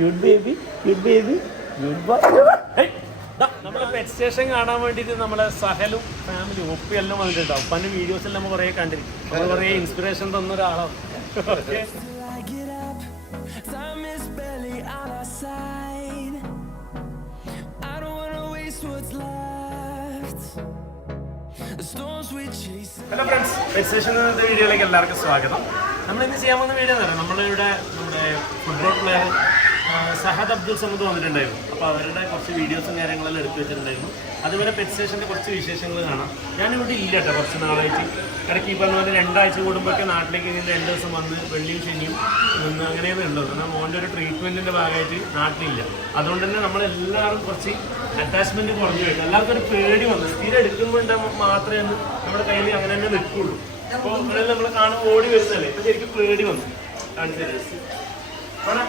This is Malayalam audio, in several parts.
ഗുഡ് ബേബി ഗുഡ് ബേബി നമ്മളെ പെറ്റ് സ്റ്റേഷൻ കാണാൻ വേണ്ടിയിട്ട് നമ്മളെ സഹലും ഫാമിലി ഒപ്പി എല്ലാം വന്നിട്ടുണ്ടാവും. വീഡിയോസ് വീഡിയോസിൽ നമ്മൾ കുറേ കണ്ടിരിക്കും. നമ്മൾ കുറേ ഇൻസ്പിറേഷൻ തന്ന ഒരാളാണ്. ഹലോ ഫ്രണ്ട്സ് പെറ്റ് സ്റ്റേഷൻ എന്ന വീഡിയോയിലേക്ക് എല്ലാവർക്കും സ്വാഗതം. നമ്മൾ ഇന്ന് ചെയ്യാൻ പോകുന്ന വീഡിയോ എന്ന് പറയുന്നത് നമ്മളിവിടെ നമ്മുടെ ഫുട്ബോൾ പ്ലെയർ സഹദ് അബ്ദുൾ സമദ് വന്നിട്ടുണ്ടായിരുന്നു. അപ്പോൾ അവരുടെ കുറച്ച് വീഡിയോസും കാര്യങ്ങളെല്ലാം എടുത്തു വെച്ചിട്ടുണ്ടായിരുന്നു. അതുപോലെ പെറ്റ് സ്റ്റേഷന്റെ കുറച്ച് വിശേഷങ്ങൾ കാണാം. ഞാനിവിടെ ഇല്ല കേട്ടോ കുറച്ച് നാളായിട്ട്. ഇടയ്ക്ക് ഈ പറഞ്ഞ പോലെ രണ്ടാഴ്ച കൂടുമ്പോഴൊക്കെ നാട്ടിലേക്ക് ഇങ്ങനെ രണ്ട് ദിവസം വന്ന് വെള്ളിയും ശനിയും നിന്ന് അങ്ങനെയൊന്നും ഉണ്ടോ? കാരണം മോന്റെ ഒരു ട്രീറ്റ്മെന്റിന്റെ ഭാഗമായിട്ട് നാട്ടിലില്ല. അതുകൊണ്ട് തന്നെ നമ്മളെല്ലാവരും കുറച്ച് അറ്റാച്ച്മെന്റ് കുറഞ്ഞു പോയിട്ട് എല്ലാവർക്കും ഒരു പേടി വന്നു. സ്ഥിരം എടുക്കുമ്പോൾ മാത്രമേ നമ്മുടെ കയ്യിൽ അങ്ങനെ തന്നെ നിൽക്കുള്ളൂ. അപ്പോൾ നമ്മൾ കാണുമ്പോൾ ഓടി വരുന്നതല്ലേ? ഇപ്പം ശരിക്കും പേടി വന്നു. കാണിച്ചു വേണം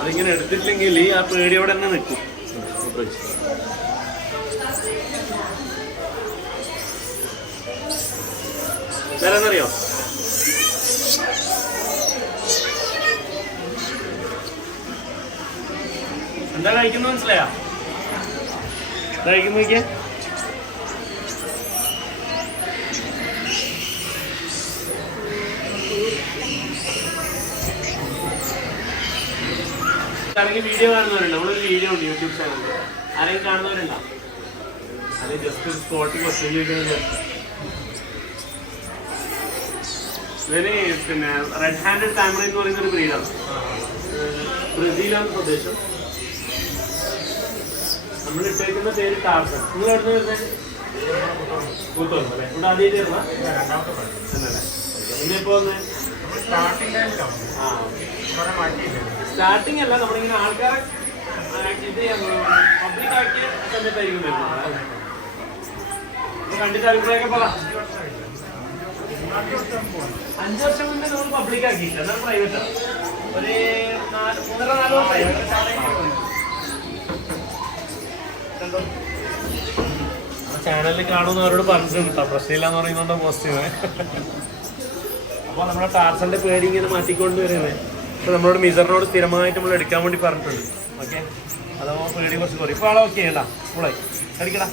അതിങ്ങനെ എടുത്തിട്ടില്ലെങ്കിൽ ആ പേടിയോടെ തന്നെ നിൽക്കും. വേറെന്നറിയോ? എന്താ കഴിക്കുന്നത് മനസ്സിലായോ? കഴിക്കുന്നു ആരെങ്കിലും വീഡിയോ കാണുന്നവരുണ്ടോ. നമ്മളൊരു വീഡിയോ ഉണ്ട് യൂട്യൂബ് ചാനലിൽ ആരെങ്കിലും കാണുന്നവരുണ്ടോ? അല്ലെങ്കിൽ ജസ്റ്റ് ഒരു സ്പോട്ടിൽ ക്വസ്റ്റ്യൻ ചോദിക്കുന്നത് ഇവർ പിന്നെ റെഡ് ഹാൻഡഡ് ക്യാമറ എന്ന് പറയുന്ന ഒരു ബ്രീഡാണ് ബ്രസീലാണ് പ്രദേശം. നമ്മൾ ഇട്ടേക്കുന്ന പേര് ടാർസൺ. നിങ്ങൾ എവിടെ നിന്ന് വരുന്നത് കൂത്തോളം അല്ലേ? ഇവിടെ ആദ്യമായിട്ട് വരുന്ന എന്നല്ലേ ഇനിയിപ്പോ ഒന്ന് ആ. സ്റ്റാർട്ടിങ് അല്ല നമ്മളിങ്ങനെ ആൾക്കാരെ ഇത് പബ്ലിക് ആക്കിയ സമയത്തായിരിക്കും വരുന്നത്. ഇത് കണ്ടിട്ട് അഭിപ്രായമൊക്കെ പറ. അഞ്ചു വർഷം മുന്നേ നമ്മൾ പബ്ലിക് ആക്കി എന്നാൽ പ്രൈവറ്റ് ഒരു നാല് മൂന്നര നാല് വർഷം ചാനലിൽ കാണുന്നവരോട് പറഞ്ഞിട്ടുണ്ട് കേട്ടോ. പ്രശ്നമില്ലാന്ന് പറയുന്നുണ്ടോ പോസ്റ്റ് അപ്പോൾ നമ്മുടെ ടാർസന്റെ പേര് ഇങ്ങനെ മാറ്റിക്കൊണ്ട് വരുന്നത് അപ്പോൾ നമ്മളോട് മിസറിനോട് സ്ഥിരമായിട്ട് നമ്മൾ എടുക്കാൻ വേണ്ടി പറഞ്ഞിട്ടുണ്ട്. ഓക്കെ അതോ പേടി കുറച്ച് കുറയും. ഇപ്പൊ ആളെ ഓക്കെ ചെയ്യണ്ട. അടിക്കടാ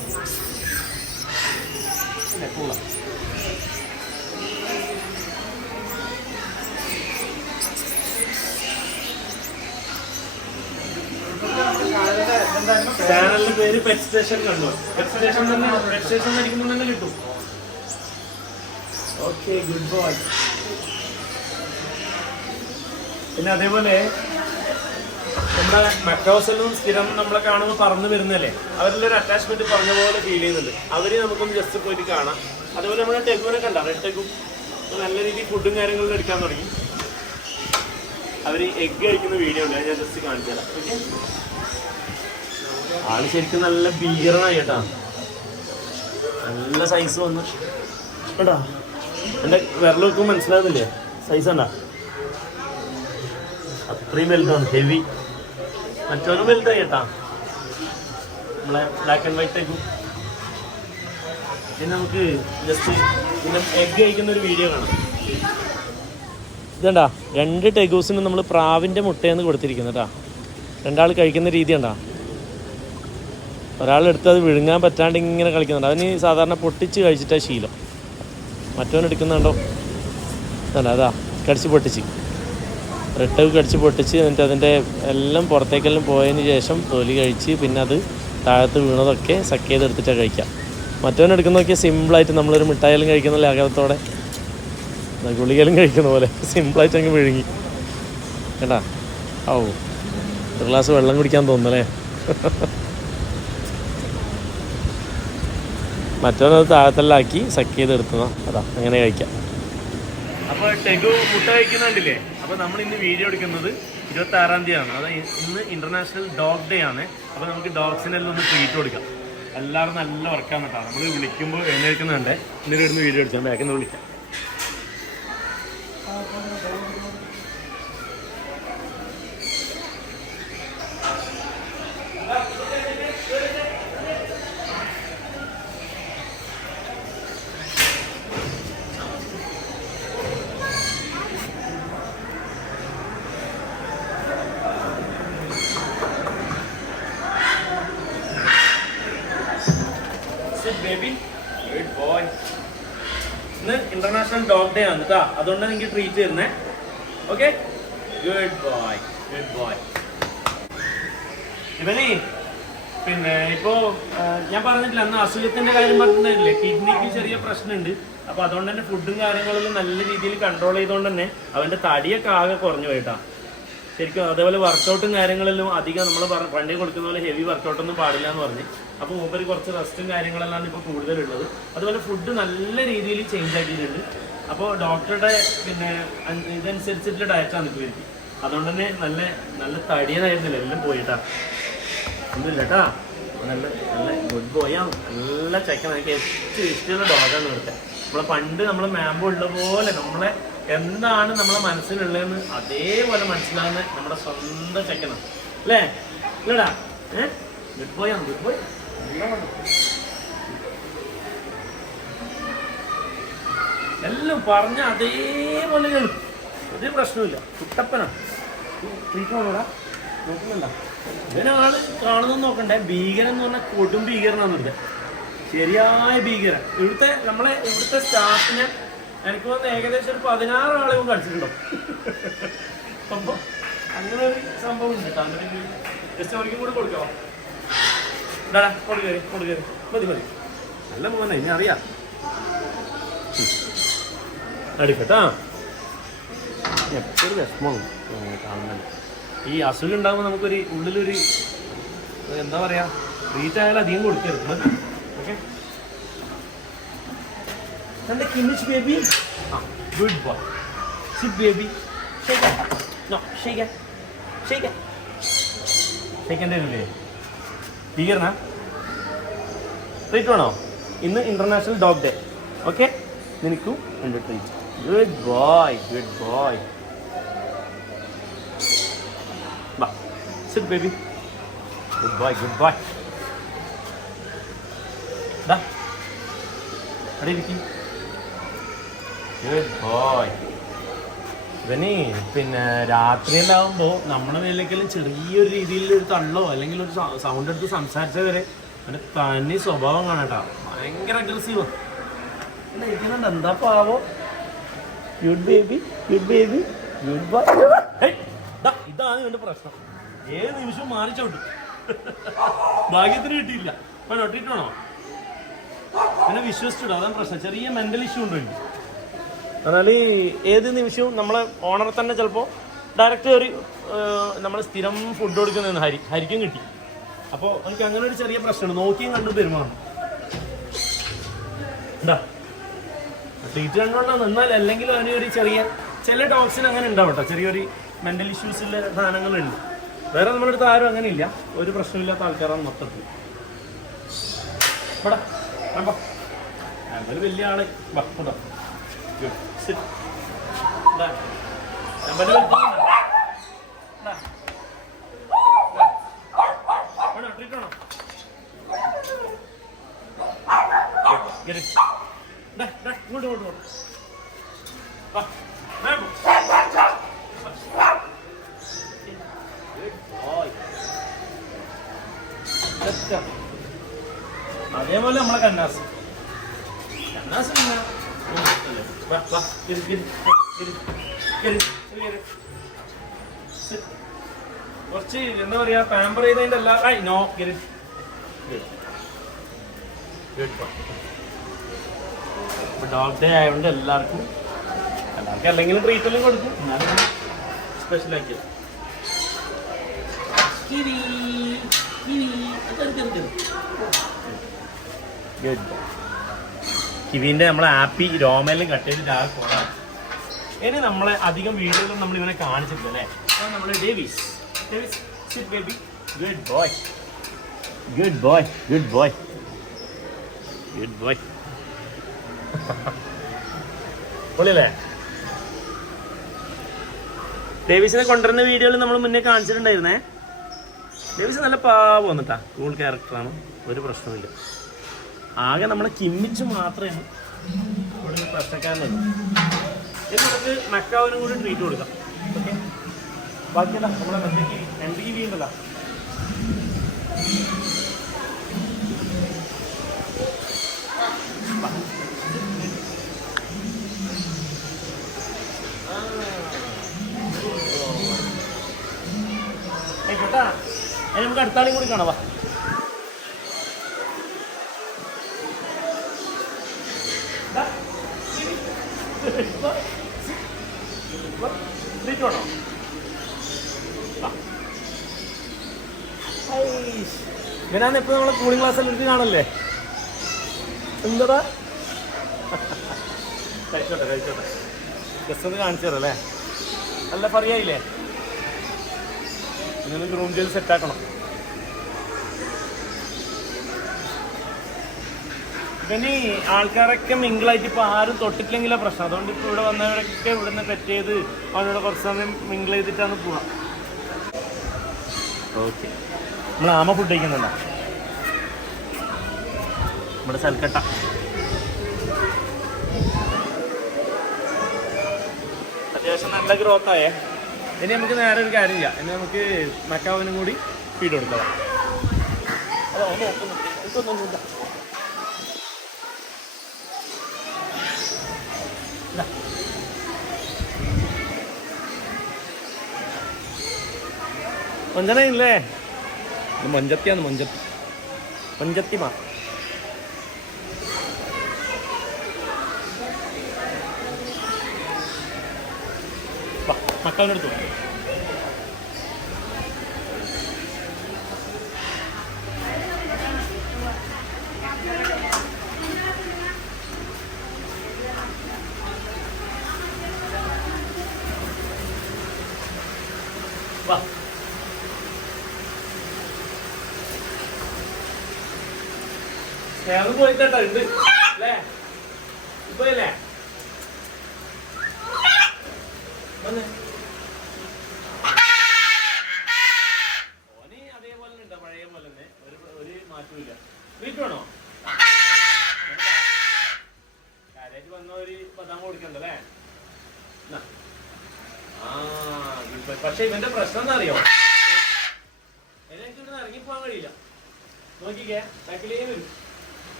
ഇല്ല കൂളാ ചാനലിന്റെ പേര് പെറ്റ് സ്റ്റേഷൻ കണ്ടു? പെറ്റ് സ്റ്റേഷൻ തന്നെ പെറ്റ് സ്റ്റേഷൻ കിട്ടും. ഓക്കെ ഗുഡ് ബോയ് പിന്നെ അതേപോലെ നമ്മുടെ മക്കൗസലും സ്ഥിരം നമ്മളെ കാണുമ്പോൾ പറന്ന് വരുന്നല്ലേ? ഒരു അറ്റാച്ച്മെന്റ് പറഞ്ഞ പോലെ ഫീൽ ചെയ്യുന്നുണ്ട്. അവർ നമുക്കൊന്ന് ജസ്റ്റ് പോയിട്ട് കാണാം. അതുപോലെ നമ്മുടെ ടെഗുവിനെ കണ്ട റെഡ് ടെഗും നല്ല രീതിയിൽ ഫുഡും കാര്യങ്ങളും എടുക്കാൻ തുടങ്ങി. അവർ എഗ് കഴിക്കുന്ന വീഡിയോ ഉണ്ട്. ഞാൻ ജസ്റ്റ് കാണിച്ചു തരാം. ആൾ ശരിക്കും നല്ല ഭീകരനായി കേട്ടാ. നല്ല സൈസ് വന്നു. കേട്ടാ എന്റെ വിരലൊക്കെ മനസ്സിലാകുന്നില്ലേ സൈസ് ഉണ്ടാ അത്രയും വലുതാണ് ഹെവി മറ്റൊരു വലുതായി കേട്ടാ. നമ്മളെ ബ്ലാക്ക് ആൻഡ് വൈറ്റ് ആയിരിക്കും. പിന്നെ നമുക്ക് ജസ്റ്റ് പിന്നെ എഗ് കഴിക്കുന്ന ഒരു വീഡിയോ കാണാം. ഇതണ്ടാ? രണ്ട് ടെഗൂസിന് നമ്മൾ പ്രാവിന്റെ മുട്ടയെന്ന് കൊടുത്തിരിക്കുന്നത് കേട്ടാ. രണ്ടാൾ കഴിക്കുന്ന രീതി ഉണ്ടാ? ഒരാളെടുത്ത് അത് വിഴുങ്ങാൻ പറ്റാണ്ട് ഇങ്ങനെ കളിക്കുന്നുണ്ട്. അവന് സാധാരണ പൊട്ടിച്ച് കഴിച്ചിട്ടാണ് ശീലം. മറ്റവൻ എടുക്കുന്നുണ്ടോ? അതാ കടിച്ച് പൊട്ടിച്ച്. റെട്ടവ് കടിച്ച് പൊട്ടിച്ച് എന്നിട്ട് അതിന്റെ എല്ലാം പുറത്തേക്കെല്ലാം പോയതിന് ശേഷം തൊലി കഴിച്ച് പിന്നെ അത് താഴത്ത് വീണതൊക്കെ സക്ക് ചെയ്തെടുത്തിട്ടാണ് കഴിക്കുക. മറ്റവൻ എടുക്കുന്ന നോക്കിയാൽ സിമ്പിളായിട്ട് നമ്മളൊരു മിഠായാലും കഴിക്കുന്ന ലാഘവത്തോടെ ഗുളികയിലും കഴിക്കുന്ന പോലെ സിമ്പിളായിട്ട് അങ്ങ് വിഴുങ്ങി. കേട്ടാ? ഓ ഒരു ഗ്ലാസ് വെള്ളം കുടിക്കാൻ തോന്നുന്നല്ലേ? താഴത്തെല്ലാം ആക്കി സക്ക് ചെയ്തെടുത്തുന്ന അതാ അങ്ങനെ കഴിക്കാം. അപ്പോൾ ടെഗു മുട്ട കഴിക്കുന്നുണ്ടില്ലേ? അപ്പോൾ നമ്മൾ ഇന്ന് വീഡിയോ എടുക്കുന്നത് ഇരുപത്തി ആറാം തീയതിയാണ്. അത് ഇന്ന് ഇന്റർനാഷണൽ ഡോഗ് ഡേ ആണ്. അപ്പോൾ നമുക്ക് ഡോഗ്സിനെല്ലാം ഒന്ന് ട്രീറ്റ് കൊടുക്കാം. എല്ലാവരും നല്ല വർക്കാണ് കേട്ടോ. നമ്മൾ വിളിക്കുമ്പോൾ എഴുന്നേൽക്കുന്നുണ്ട് ഇന്നലെ ഇടുന്ന് വീഡിയോ എടുക്കാം ബാക്കിൽ നിന്ന് വിളിക്കാം ബേബി ഗുഡ് ബോയ് ഇന്ന് ഇന്റർനാഷണൽ ഡോഗ് ഡേ ആണ് കേട്ടോ അതുകൊണ്ടാണ് എനിക്ക് treat തരുന്നേ. Okay good boy good boy ഇവനെ പിന്നെ ഇപ്പോ ഞാൻ പറഞ്ഞിട്ടില്ല അന്ന് അസുഖത്തിന്റെ കാര്യം പറഞ്ഞിട്ടില്ലേ കിഡ്നിക്ക് ചെറിയ പ്രശ്നമുണ്ട്. അപ്പോൾ അതുകൊണ്ട് തന്നെ ഫുഡും കാര്യങ്ങളും നല്ല രീതിയിൽ കൺട്രോൾ ചെയ്തുകൊണ്ട് തന്നെ അവന്റെ തടിയൊക്കെ ആകെ കുറഞ്ഞു പോയിട്ടാ ശരിക്കും അതേപോലെ വർക്കൗട്ടും കാര്യങ്ങളിലും അധികം നമ്മൾ പണ്ടേ കൊടുക്കുന്ന പോലെ ഹെവി വർക്കൗട്ടൊന്നും പാടില്ല എന്ന് പറഞ്ഞ്. അപ്പോൾ മൂപ്പര് കുറച്ച് റെസ്റ്റും കാര്യങ്ങളെല്ലാം ഇപ്പോൾ കൂടുതലുള്ളത്. അതുപോലെ ഫുഡ് നല്ല രീതിയിൽ ചേഞ്ച് ആക്കിയിട്ടുണ്ട്. അപ്പോൾ ഡോക്ടറുടെ പിന്നെ ഇതനുസരിച്ചിട്ടുള്ള ഡയറ്റാണ് ഇപ്പോൾ എനിക്ക് അതുകൊണ്ട് തന്നെ നല്ല നല്ല തടിയനായിരുന്നില്ല. എല്ലാം പോയിട്ടാ. ഒന്നുമില്ല കേട്ടാ നല്ല നല്ല ഗുഡ് ബോയ് ബോയാണ് നല്ല ചെക്കൻ എനിക്ക് ഏറ്റവും ഇഷ്ടമുള്ള ഡോഗാണ് ഇവിടുത്തെ നമ്മളെ പണ്ട് നമ്മളെ മാമ്പോ ഉള്ള പോലെ നമ്മളെ എന്താണ് നമ്മുടെ മനസ്സിലുള്ളതെന്ന് അതേപോലെ മനസ്സിലാകുന്ന നമ്മുടെ സ്വന്തം ചെക്കനാണ് അല്ലേ? ഇല്ലടാ. ഏഹ് ഗുഡ് ആണ് ഗുഡ് ബോയ് എല്ലാം പറഞ്ഞ അതേപോലെ ഒരു പ്രശ്നമില്ല കുട്ടപ്പനാണ് ട്രീറ്റ് വേണോടാ നോക്കുന്നുണ്ടോ? ഇവനാൾ കാണുന്നത് നോക്കണ്ടേ. ഭീകരൻ എന്ന് പറഞ്ഞാൽ കൊടും ഭീകരനാണ് ഇവിടുത്തെ ശരിയായ ഭീകരൻ. ഇവിടുത്തെ നമ്മളെ ഇവിടുത്തെ സ്റ്റാഫിനെ എനിക്ക് തോന്നുന്നു ഏകദേശം ഒരു പതിനാറ് ആളെ ഇവൻ കടിച്ചിട്ടുണ്ടാവും അപ്പൊ അങ്ങനെ ഒരു സംഭവം ഉണ്ട്. താങ്കളുടെ ജസ്റ്റ് അവർക്കും കൂടെ കൊടുക്കാമോ കൊടുക്കേ കൊടുക്കേ മതി മതി. നല്ല മോനെ ഇനി അറിയാം. അടിക്കട്ടാ എപ്പോഴും വിഷമമാണ് കാണുന്നത്. ഈ അസുഖം ഉണ്ടാകുമ്പോൾ നമുക്കൊരു ഉള്ളിലൊരു എന്താ പറയാ റീച്ച് ആയാലും അധികം കൊടുക്കരുത്. ഓക്കെ? എന്റെ കിമിച്ച് ബേബി ആ good boy sit baby shake no shake shake ഷേക്കന്റെ ഇല്ലേ ട്രീറ്റ് വേണോ? ഇന്ന് ഇന്റർനാഷണൽ ഡോഗ് ഡേ ഓക്കെ നിനക്കും ഉണ്ട് treat good boy good boy ബാ sit baby good boy good boy അവിടെ ഇരിക്കും. ഗുഡ് ബോയ് ഇവനെ പിന്നെ രാത്രിയിലാവുമ്പോൾ നമ്മുടെ മേലേക്കെല്ലാം ചെറിയൊരു രീതിയിൽ ഒരു തള്ളോ അല്ലെങ്കിൽ ഒരു സൗണ്ട് എടുത്ത് സംസാരിച്ചവരെ അവന്റെ തനി സ്വഭാവം കാണട്ടാ ഭയങ്കര അഗ്രസീവ് ഇരിക്കുന്നുണ്ട്. എന്താ പാവോ? Good baby good baby good boy ഇതാണ് ഇവന്റെ പ്രശ്നം. ഏത് നിമിഷവും മാറി ചവിട്ടും. ഭാഗ്യത്തിന് കിട്ടിയില്ല. അവൻ ഒട്ടിട്ടാണോ എന്നെ വിശ്വസിച്ചിട്ടോ? അതാണ് പ്രശ്നം. ചെറിയ മെന്റൽ ഇഷ്യൂ ഉണ്ടോ എനിക്ക് എന്നാൽ ഏത് നിമിഷവും നമ്മളെ ഓണർ തന്നെ ചിലപ്പോൾ ഡയറക്റ്റ് ഒരു നമ്മൾ സ്ഥിരം ഫുഡ് കൊടുക്കുന്ന ഹരി ഹരിക്കും കിട്ടി. അപ്പോൾ എനിക്ക് അങ്ങനെ ഒരു ചെറിയ പ്രശ്നമുണ്ട്. നോക്കിയും കണ്ടു പെരുമാറണം എന്താ ട്രീറ്റ് കണ്ടോണ്ടാ നിന്നാൽ അല്ലെങ്കിൽ ഒരു ചെറിയ ചില ഡോഗ്സിന് അങ്ങനെ ഉണ്ടാവും ചെറിയൊരു മെന്റൽ ഇഷ്യൂസിലെ സാധനങ്ങളുണ്ട്. വേറെ നമ്മുടെ അടുത്ത് ആരും അങ്ങനെ ഇല്ല. ഒരു പ്രശ്നമില്ലാത്ത ആൾക്കാരാണ് മൊത്തത്തിൽ. ഇവിടെ വലിയ ആൾ. വാ, it. ദാ, ദാ, ഇങ്ങോട്ട്. അതേപോലെ നമ്മളെ കന്നാസ് കന്നാസ്. വാ, വാ, ഗിരി ഗിരി ഗിരി ഇരി. Sit. കുറച്ച് എന്താ പറയാ പാമ്പർ ചെയ്തതിന്റെ എല്ലാ I know good dog day ആയതുകൊണ്ട് എല്ലാവർക്കും എല്ലാവർക്കും അല്ലെങ്കിലും ട്രീറ്റ് എല്ലാം കൊടുക്കും എന്നാലും സ്പെഷ്യൽ ഗുഡ് കിവി കിവി അതെടുത്തെടുത്തു ഗുഡ് കിവിന്റെ നമ്മളെ ആപ്പി രോമയിലും കട്ട് ചെയ്തിട്ട് ആ കുറവാണ് ഇനി നമ്മളെ അധികം വീഡിയോയിലും നമ്മൾ ഇവനെ കാണിച്ചിട്ടില്ല അല്ലേ നമ്മുടെ Davis Davis sit good boy good boy good boy good boy പൊളിയല്ലേ? ഡേവിസിനെ കൊണ്ടുവരുന്ന വീഡിയോയിൽ നമ്മൾ മുന്നേ കാണിച്ചിട്ടുണ്ടായിരുന്നേ. ഡേവിസ് നല്ല പാവം വന്നിട്ടാ. കൂൾ ക്യാരക്ടറാണ് ഒരു പ്രശ്നമില്ല ആകെ നമ്മളെ കിമ്മിച്ച് മാത്രമേ ഇവിടെ പ്രശ്നക്കാരനുള്ളൂ ഇത് നമുക്ക് മക്കാവിനും കൂടി ട്രീറ്റ് കൊടുക്കാം. ഓക്കെ ബാക്കിയല്ല നമ്മളെ മറ്റേ കിവി രണ്ട് കിവി ഉണ്ടല്ലോ നമുക്ക് അടുത്താളിയും കൂടി കാണാം ഇവനാണ് എപ്പോഴും നമ്മളെ കൂളിംഗ് ക്ലാസ് എല്ലാം എടുത്ത് കാണല്ലേ? എന്താ കഴിച്ചോട്ടെ കഴിച്ചോട്ടെ. ജസ്റ്റ് ഒന്ന് കാണിച്ചു തരല്ലേ നല്ല പറയായില്ലേ? ഇങ്ങനെ റൂം ജയിൽ സെറ്റ് ആക്കണം. ഇവന് ആൾക്കാരൊക്കെ മിങ്കിളായിട്ട് ഇപ്പൊ ആരും തൊട്ടിട്ടില്ലെങ്കിലേ പ്രശ്നം. അതുകൊണ്ട് ഇപ്പൊ ഇവിടെ വന്നവരൊക്കെ ഇവിടുന്ന് പെറ്റ് ചെയ്ത് അവനോട് കുറച്ച് സമയം മിങ്കിൾ ചെയ്തിട്ടാണ് പോവാം. ഓക്കെ നമ്മൾ ആമ ഫുഡ് കഴിക്കുന്നുണ്ടോ? നമ്മുടെ സൽക്കട്ട. അത്യാവശ്യം നല്ല ഗ്രോത്ത് ആയേ. ഇനി നമുക്ക് നേരെ ഒരു കാര്യം ചെയ്യാം. ഇനി നമുക്ക് മക്കാവനും കൂടി ഫീഡ് കൊടുക്കാം അതെ നോക്കുന്നു എനിക്കൊന്നൊന്നുമില്ല. ഇതാ. മഞ്ചന ഇല്ലേ? ഇത് മഞ്ചത്തിയാണ് മഞ്ചത്തി. മഞ്ചത്തി മാ വാ മക്കളുടെ അടുത്ത് വാ. വാ. സ്നേഹം പോയി കേട്ടോ ഉണ്ട്. അല്ലേ? ഇപ്പൊ അല്ലേ വന്നേ ഓന് അതേപോലെ തന്നെ ഉണ്ട് പഴയ പോലെ തന്നെ ഒരു ഒരു മാറ്റവും ഇല്ല ട്രീറ്റ് വേണോ കാര്യമായിട്ട് വന്ന ഒരു പതാം കൊടുക്കണ്ടല്ലേ എന്നാ. ആ good boy. പക്ഷെ ഇവന്റെ പ്രശ്നം എന്താ അറിയോ എനിക്ക് ഇവിടെ ഇറങ്ങിപ്പോകാൻ കഴിയില്ല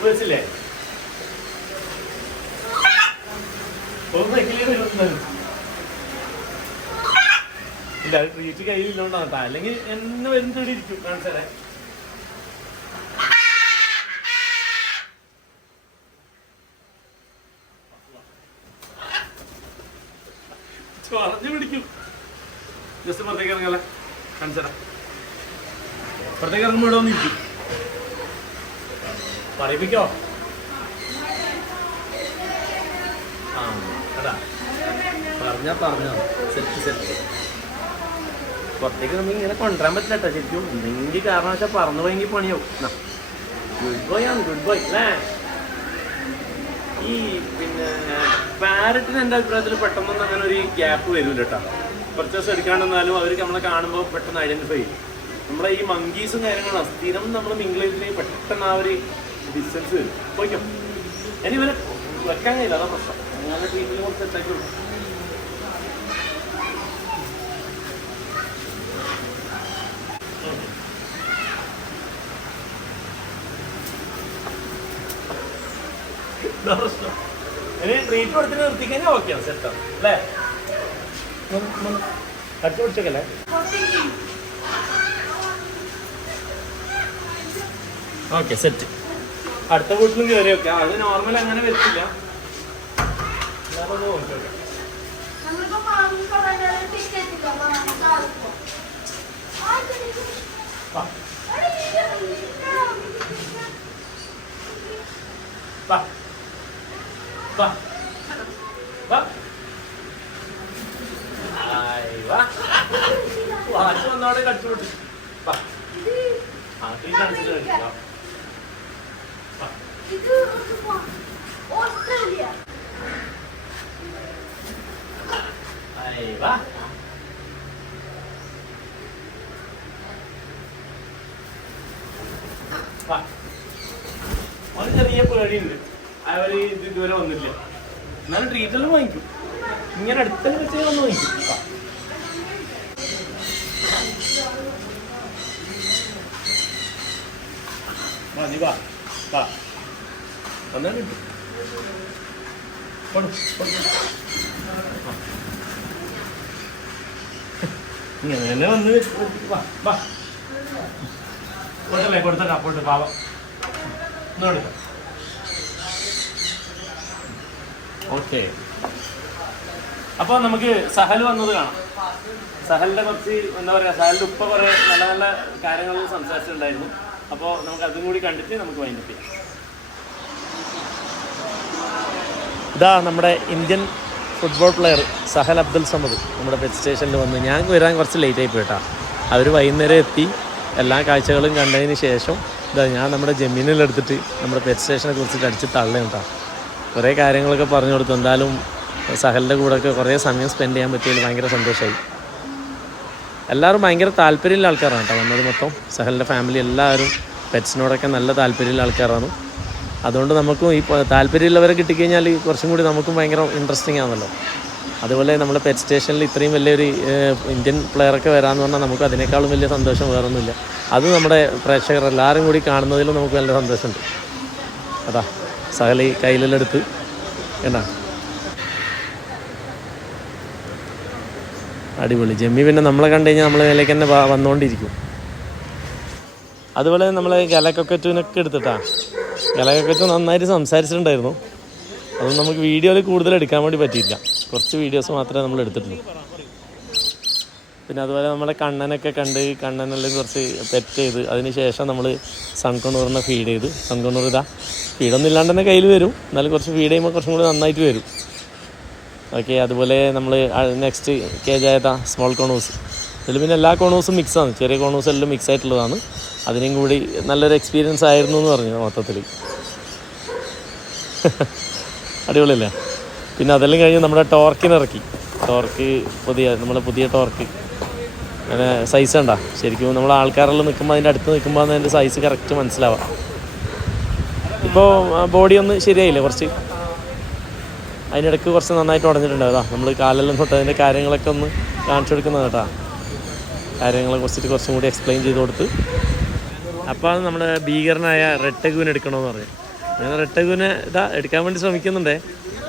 വിളിച്ചില്ലേ? ഒന്ന് ഇല്ല അത് ട്രീറ്റ് കയ്യിലില്ലോണ്ടാണ് അല്ലെങ്കിൽ എന്നെ വരും തേടി ഇരിക്കും കാണിച്ചേ പറഞ്ഞു പിടിക്കും ജസ്റ്റ് പുറത്തേക്ക് ഇറങ്ങല കാണിച്ചടാ പുറത്തേക്ക് ഇറങ്ങുമ്പോൾ ഇവിടെ വന്നിരിക്കും പറയിപ്പിക്കോ? ആ പറഞ്ഞാ പറഞ്ഞോ. Set set. പുറത്തേക്ക് നമുക്ക് ഇങ്ങനെ കൊണ്ടുവരാൻ പറ്റില്ല കേട്ടോ. ശരിക്കും എന്തെങ്കിലും കാരണവശാൽ പറന്നു പോയെങ്കിൽ പണിയാവും. ഗുഡ് ബോയ് ആണ് ഗുഡ് ബോയ് അല്ലേ ഈ പിന്നെ പാരറ്റിന് എന്റെ അഭിപ്രായത്തിൽ പെട്ടെന്നൊന്നും അങ്ങനെ ഒരു ഗ്യാപ്പ് വരില്ല കേട്ടോ. കുറച്ച് എടുക്കാണെന്നാലും അവർ നമ്മളെ കാണുമ്പോൾ പെട്ടെന്ന് ഐഡന്റിഫൈ ചെയ്യും. നമ്മളെ ഈ മങ്കീസും കാര്യങ്ങളും സ്ഥിരം നമ്മൾ മിങ്കിൾ പെട്ടെന്ന് ആ ഒരു ഡിസ്റ്റൻസ് വരും. പോയിക്കോ? ഇനി ഇവരെ വെക്കാൻ കഴിയില്ല. അതാ പ്രശ്നം. അങ്ങനെ ടീമിൽ കുറച്ച് സെറ്റാക്കി ഇനി ട്രീറ്റ് കൊടുത്തിട്ട് നിർത്തിക്കഴിഞ്ഞാൽ ഓക്കെയാണ് സെറ്റാണ് അല്ലേ? കട്ട് പിടിച്ചേക്കല്ലേ ഓക്കെ സെറ്റ്. അടുത്ത വീട്ടിലും കയറി വെക്കാം. അത് നോർമൽ അങ്ങനെ വരത്തില്ല Bye. ഒന്ന് നോക്കി നോക്കാം നമ്മളിപ്പോ മാങ്ങ കളഞ്ഞാൽ ടിക്കറ്റ് ഇല്ല മാങ്ങ കാർപ്പോ വാ വാ വാ വാ ആയി വാ വാച്ച് കടിച്ചു പൊട്ടി ഓസ്ട്രേലിയ. ചെറിയ പേടിയുണ്ട്. ഇത് ഇതുവരെ വന്നില്ല. എന്നാലും ട്രീറ്റെല്ലാം വാങ്ങിക്കും. ഇങ്ങനെ അടുത്ത വെച്ച് വന്ന് വാങ്ങിക്കും. വാ. വാ. വന്നാൽ കിട്ടും കൊടു, കൊടു. വന്ന് വാ വാ. കൊടുത്തല്ലേ കൊടുത്തല്ലേ അപ്പോട്ട് പാവ. ഇന്നോട് ഓക്കെ. അപ്പോൾ നമുക്ക് സഹൽ വന്നത് കാണാം. സഹലിന്റെ കുറച്ച് എന്താ പറയുക സഹലിന്റെ ഉപ്പ കുറെ നല്ല നല്ല കാര്യങ്ങൾ സംസാരിച്ചിട്ടുണ്ടായിരുന്നു. അപ്പോൾ നമുക്ക് അതും കൂടി കണ്ടിട്ട് നമുക്ക് വൈൻഡപ്പ് ചെയ്യാം. ഇതാ നമ്മുടെ Indian football player Sahal Abdul Samad നമ്മുടെ പെറ്റ് സ്റ്റേഷനിൽ വന്ന്. ഞാൻ വരാൻ കുറച്ച് ലേറ്റ് ആയി പോയിട്ടാ അവർ വൈകുന്നേരം എത്തി. എല്ലാ കാഴ്ചകളും കണ്ടതിന് ശേഷം ഇതാ ഞാൻ നമ്മുടെ ജമീനിലെടുത്തിട്ട് നമ്മുടെ പെറ്റ് സ്റ്റേഷനെ കുറിച്ചിട്ട് അടിച്ച് തള്ളുണ്ടാ കുറേ കാര്യങ്ങളൊക്കെ പറഞ്ഞു കൊടുത്തു. എന്തായാലും സഹലിന്റെ കൂടെയൊക്കെ കുറേ സമയം സ്പെൻഡ് ചെയ്യാൻ പറ്റിയതിൽ ഭയങ്കര സന്തോഷമായി എല്ലാവരും ഭയങ്കര താല്പര്യമുള്ള ആൾക്കാരാണ് കേട്ടോ വന്നത് മൊത്തം. സഹലിന്റെ ഫാമിലി എല്ലാവരും പെറ്റ്സിനോടൊക്കെ നല്ല താല്പര്യമുള്ള ആൾക്കാരാണ്. അതുകൊണ്ട് നമുക്കും ഈ താല്പര്യമുള്ളവരെ കിട്ടിക്കഴിഞ്ഞാൽ കുറച്ചും കൂടി നമുക്കും ഭയങ്കര ഇൻട്രസ്റ്റിംഗ് ആണല്ലോ. അതുപോലെ നമ്മുടെ പെറ്റ് സ്റ്റേഷനിൽ ഇത്രയും വലിയൊരു ഇന്ത്യൻ പ്ലെയറൊക്കെ വരാമെന്ന് പറഞ്ഞാൽ നമുക്ക് അതിനേക്കാളും വലിയ സന്തോഷം വേറൊന്നുമില്ല. അത് നമ്മുടെ പ്രേക്ഷകർ എല്ലാവരും കൂടി കാണുന്നതിലും നമുക്ക് നല്ല സന്തോഷമുണ്ട്. അതാ സഹലി കയ്യിലെടുത്ത് എന്നാ അടിപൊളി. ജമ്മി പിന്നെ നമ്മളെ കണ്ടു കഴിഞ്ഞാൽ നമ്മളെ മേലേക്ക് തന്നെ വന്നുകൊണ്ടിരിക്കും അതുപോലെ നമ്മളെ ഗലക്കൊക്കറ്റുവിനൊക്കെ എടുത്തിട്ടാ. ഗലക്കൊക്കറ്റു നന്നായിട്ട് സംസാരിച്ചിട്ടുണ്ടായിരുന്നു. അതും നമുക്ക് വീഡിയോയിൽ കൂടുതൽ എടുക്കാൻ വേണ്ടി പറ്റിയില്ല കുറച്ച് വീഡിയോസ് മാത്രമേ നമ്മൾ എടുത്തിട്ടുള്ളൂ. പിന്നെ അതുപോലെ നമ്മളെ കണ്ണനൊക്കെ കണ്ട് കണ്ണനെല്ലാം കുറച്ച് പെറ്റ് ചെയ്ത് അതിന് ശേഷം നമ്മൾ സൺകണ്ണൂറിനെ ഫീഡ് ചെയ്ത്. സൺകണ്ണൂർ ഇതാ. ഫീഡൊന്നും ഇല്ലാണ്ട് തന്നെ കയ്യിൽ വരും. എന്നാലും കുറച്ച് ഫീഡ് ചെയ്യുമ്പോൾ കുറച്ചും കൂടി നന്നായിട്ട് വരും. ഓക്കെ അതുപോലെ നമ്മൾ നെക്സ്റ്റ് കേജായത സ്മോൾ കോണൂസ് ഇതിൽ പിന്നെ എല്ലാ കോണൂസും മിക്സാണ് ചെറിയ കോണൂസ് എല്ലാം മിക്സ് ആയിട്ടുള്ളതാണ്. അതിനും കൂടി നല്ലൊരു എക്സ്പീരിയൻസ് ആയിരുന്നു എന്ന് പറഞ്ഞു മൊത്തത്തിൽ അടിപൊളിയല്ലേ? പിന്നെ അതെല്ലാം കഴിഞ്ഞ് നമ്മുടെ ടോർക്കിന് ഇറക്കി. ടോർക്ക് പുതിയ നമ്മുടെ പുതിയ ടോർക്ക് അങ്ങനെ സൈസ് ഉണ്ട ശരിക്കും നമ്മൾ ആൾക്കാരെല്ലാം നിൽക്കുമ്പോൾ അതിന്റെ അടുത്ത് നിൽക്കുമ്പോൾ അതിന്റെ സൈസ് കറക്റ്റ് മനസ്സിലാവാം. ഇപ്പോൾ ബോഡി ഒന്ന് ശരിയായില്ലേ കുറച്ച്? അതിനിടയ്ക്ക് കുറച്ച് നന്നായിട്ട് ഉടഞ്ഞിട്ടുണ്ട് അതാ നമ്മൾ കാലെല്ലാം തൊട്ട് അതിന്റെ കാര്യങ്ങളൊക്കെ ഒന്ന് കാണിച്ചു കൊടുക്കുന്നത് കേട്ടോ. കാര്യങ്ങളെ കുറിച്ചിട്ട് കുറച്ചും കൂടി എക്സ്പ്ലെയിൻ ചെയ്ത് കൊടുത്ത്. അപ്പോൾ നമ്മുടെ ഭീകരനായ റെഡ് ടെഗുവിൻ എടുക്കണമെന്ന് പറഞ്ഞു. ഞാൻ റെഡ് ടെഗുവിനെ ഇതാ എടുക്കാൻ വേണ്ടി ശ്രമിക്കുന്നുണ്ട്.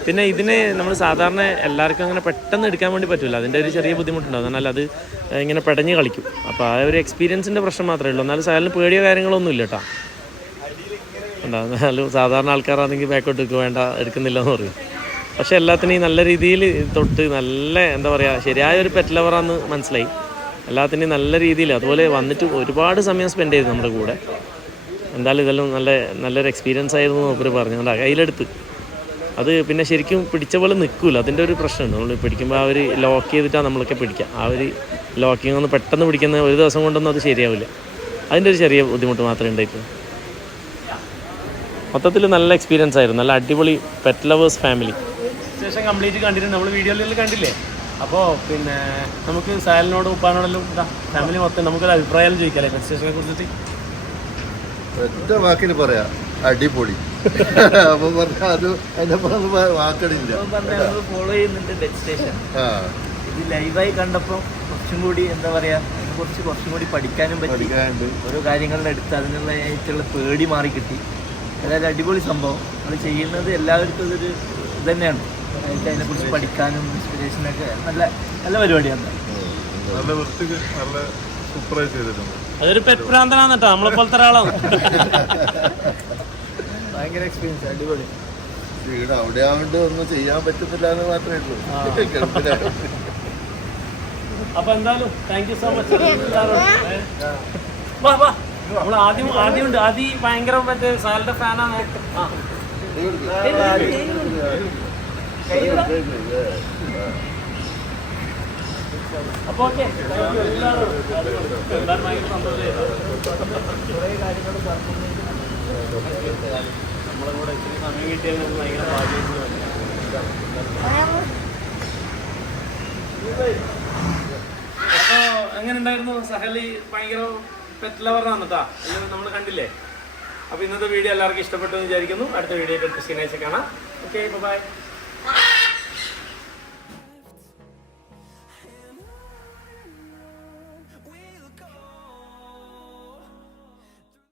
പിന്നെ ഇതിനെ നമ്മൾ സാധാരണ എല്ലാവർക്കും അങ്ങനെ പെട്ടെന്ന് എടുക്കാൻ വേണ്ടി പറ്റില്ല അതിന്റെ ഒരു ചെറിയ ബുദ്ധിമുട്ടുണ്ടാവും. എന്നാൽ അത് ഇങ്ങനെ പെടഞ്ഞ് കളിക്കും. അപ്പോൾ ആ ഒരു എക്സ്പീരിയൻസിന്റെ പ്രശ്നം മാത്രമേ ഉള്ളൂ. എന്നാലും സാധാരണ പേടിയോ കാര്യങ്ങളൊന്നും ഇല്ല കേട്ടോ. ഉണ്ടാകുന്നാലും സാധാരണ ആൾക്കാരാണെങ്കിൽ ബാക്കോട്ട് എടുക്കുക വേണ്ട എടുക്കുന്നില്ല എന്ന് പറയും. പക്ഷെ എല്ലാത്തിനെയും നല്ല രീതിയിൽ തൊട്ട് നല്ല എന്താ പറയുക ശരിയായ ഒരു പെറ്റ് ലവറാന്ന് മനസ്സിലായി. എല്ലാത്തിനെയും നല്ല രീതിയിൽ അതുപോലെ വന്നിട്ട് ഒരുപാട് സമയം സ്പെൻഡ് ചെയ്തു നമ്മുടെ കൂടെ. എന്തായാലും ഇതെല്ലാം നല്ല നല്ലൊരു എക്സ്പീരിയൻസ് ആയിരുന്നു അവർ പറഞ്ഞു. കൊണ്ട് കയ്യിലെടുത്ത്. അത് പിന്നെ ശരിക്കും പിടിച്ച പോലെ നിൽക്കില്ല അതിന്റെ ഒരു പ്രശ്നമുണ്ട്. നമ്മൾ പിടിക്കുമ്പോൾ ഒരു ലോക്ക് ചെയ്തിട്ടാണ് നമ്മളൊക്കെ പിടിക്കുക. ആ ഒരു ലോക്കിങ് ഒന്ന് പെട്ടെന്ന് പിടിക്കുന്ന ഒരു ദിവസം കൊണ്ടൊന്നും അത് ശരിയാവില്ല. അതിന്റെ ഒരു ചെറിയ ബുദ്ധിമുട്ട് മാത്രമേ ഉണ്ടായിട്ടുള്ളൂ. മൊത്തത്തിൽ നല്ല എക്സ്പീരിയൻസ് ആയിരുന്നു. നല്ല അടിപൊളി പെറ്റ് ലവേഴ്സ് ഫാമിലി ശേഷം കംപ്ലീറ്റ് കണ്ടിട്ട് നമ്മൾ വീഡിയോയിൽ കണ്ടില്ലേ? അപ്പോൾ പിന്നെ നമുക്ക് സാലിനോടും ഉപ്പാനോടെല്ലാം ഇതാ ഫാമിലി മൊത്തം നമുക്കൊരു അഭിപ്രായം ചോദിക്കാല്ലേ പെറ്റ് സ്റ്റേഷനെ കുറിച്ചിട്ട്? ഒറ്റ വാക്കിന് പറയാ. അടിപൊളി. അപ്പൊ പറഞ്ഞ അത് അതിന്റെ പറഞ്ഞ വാക്കടില്ല ഫോളോ ചെയ്യുന്നുണ്ട് ബെറ്റ് സ്റ്റേഷൻ ആ. ഇത് ലൈവായി കണ്ടപ്പോൾ കുറച്ചും കൂടി എന്താ പറയാ കുറച്ച് കുറിച്ച് കൂടി പഠിക്കാനും പറ്റി. ഓരോ കാര്യങ്ങളുടെ അടുത്ത് അതിനുള്ള ആയിട്ടുള്ള പേടി മാറി കിട്ടി. അതായത് അടിപൊളി സംഭവം. അത് ചെയ്യുന്നത് എല്ലാവർക്കും ഇതൊരു ഇത് തന്നെയാണ്. അതായത് അതിനെക്കുറിച്ച് പഠിക്കാനും ഇൻസ്പിറേഷനൊക്കെ നല്ല നല്ല പരിപാടിയാണ്. നല്ല വൃത്തിക്ക് നല്ല സൂപ്പറായി ചെയ്തിട്ടുണ്ട്. അതൊരു പെറ്റ് ഭ്രാന്തനാണ് കേട്ടോ നമ്മളെ പോലത്തെ ഒരാളാണ്. ഭയങ്കര എക്സ്പീരിയൻസ് അടിപൊളി. വീട് അവിടെ ആവുകൊണ്ട് ഒന്നും ചെയ്യാൻ പറ്റുന്നില്ല എന്ന് മാത്രമേ ഉള്ളൂ. അപ്പൊ എന്തായാലും താങ്ക് യു സോ മച്ച് വാ വാ. നമ്മൾ ആദ്യം ആദ്യം ഉണ്ട്. ആദ്യം ഭയങ്കര മറ്റേ സാലിന്റെ ഫാനാണ് ആ. അപ്പൊ ഓക്കെ ഭയങ്കര സന്തോഷമായിരുന്നു നമ്മളെ കൂടെ ഇത്തിരി സമയം സഹലി ഭയങ്കര പെറ്റ് ലവറാണ് കേട്ടോ നമ്മൾ കണ്ടില്ലേ? അപ്പൊ ഇന്നത്തെ വീഡിയോ എല്ലാവർക്കും ഇഷ്ടപ്പെട്ടു എന്ന് വിചാരിക്കുന്നു. അടുത്ത വീഡിയോ ശനിയാഴ്ച കാണാം. Okay by